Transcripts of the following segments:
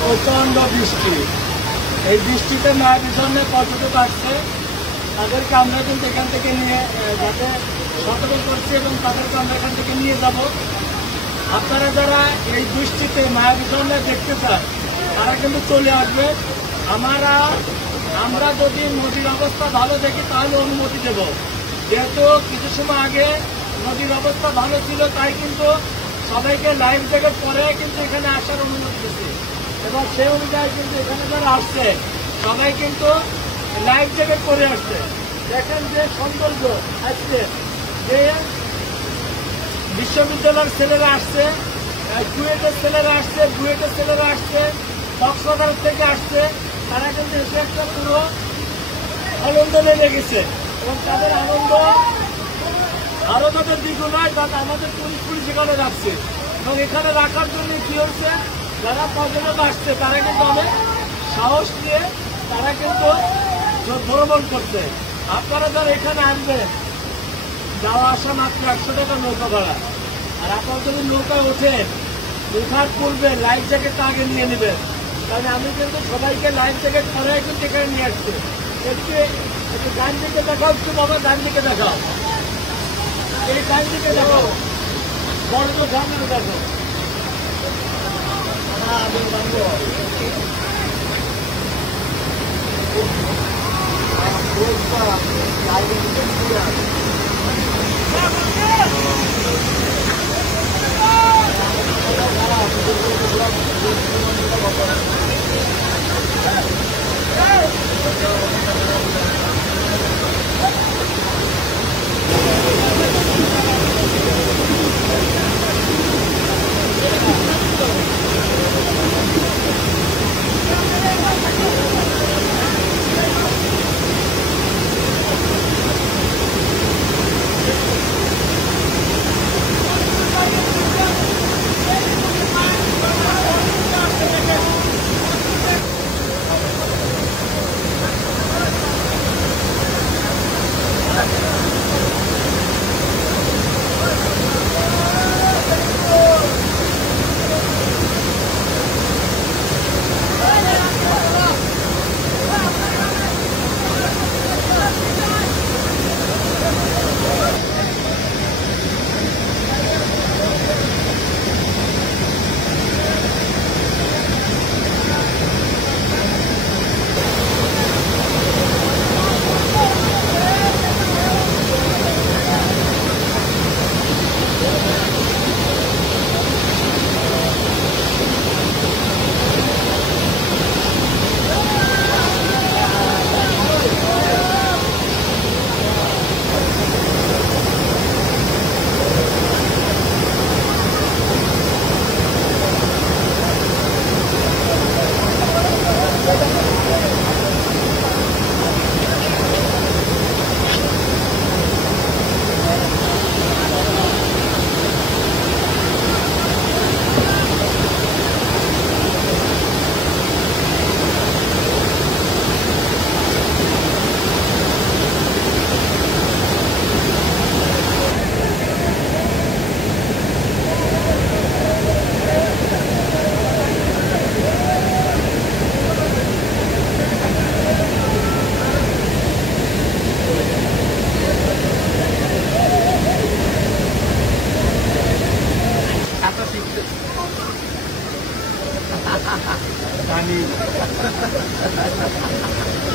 প্রচন্ড বৃষ্টি, এই বৃষ্টিতে মায়াবিশনে পর্যটক আসছে, তাদেরকে আমরা কিন্তু এখান থেকে নিয়ে যাতে সতর্ক করছি এবং তাদেরকে আমরা এখান থেকে নিয়ে যাব। আপনারা যারা এই বৃষ্টিতে মায়াবিশনে দেখতে চান তারা কিন্তু চলে আসবে। আমরা যদি নদীর অবস্থা ভালো দেখি তাহলে অনুমতি দেব, যেহেতু কিছু সময় আগে নদীর অবস্থা ভালো ছিল, তাই কিন্তু সবাইকে লাইফ জ্যাকেট পরে কিন্তু এখানে আসার অনুমতি দিচ্ছে এবং সেই অনুযায়ী কিন্তু এখানে যারা আসছে সবাই কিন্তু লাইফ জ্যাকেট পরে আসছে। দেখেন যে সৌন্দর্য আসছে, যে বিশ্ববিদ্যালয়ের ছেলেরা আসছে, কুয়েটের ছেলেরা আসছে, বুয়েটের ছেলেরা আসছে, কক্সবাজার থেকে আসছে, তারা কিন্তু এসে একটা পুরো আনন্দ লেগে গেছে এবং তাদের আনন্দ আরো তাদের দ্বিগুণ হয়, তাতে আমাদের পুলিশ এখানে রাখছে এবং এখানে রাখার জন্য কি হচ্ছে, যারা পর্যটক আসছে তারা কিন্তু অনেক সাহস নিয়ে তারা কিন্তু ভ্রমণ করছে। আপনারা যারা এখানে আসবেন, যাওয়া আসা মাত্র 100 টাকা নৌকা ভাড়া, আর আপনারা যদি নৌকায় ওঠেন, ওঠার পূর্বে লাইফ জ্যাকেটটা আগে নিয়ে নেবেন, কারণ আমি কিন্তু সবাইকে লাইফ জ্যাকেট পরে কিন্তু এখানে নিয়ে আসছি। একটু ডান দিকে দেখাও, একটু বাবা ডান দিকে দেখাও, এই ডান দিকে দেখাও, বড় তো সামনে দেখো।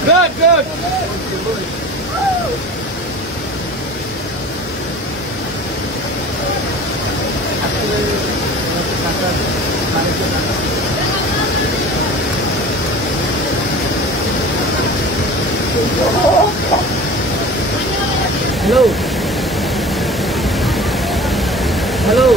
Good, good. Hello. Hello.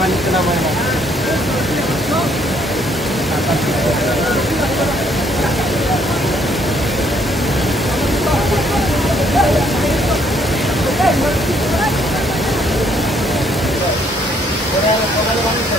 पानी कना সকালে বানিয়েছে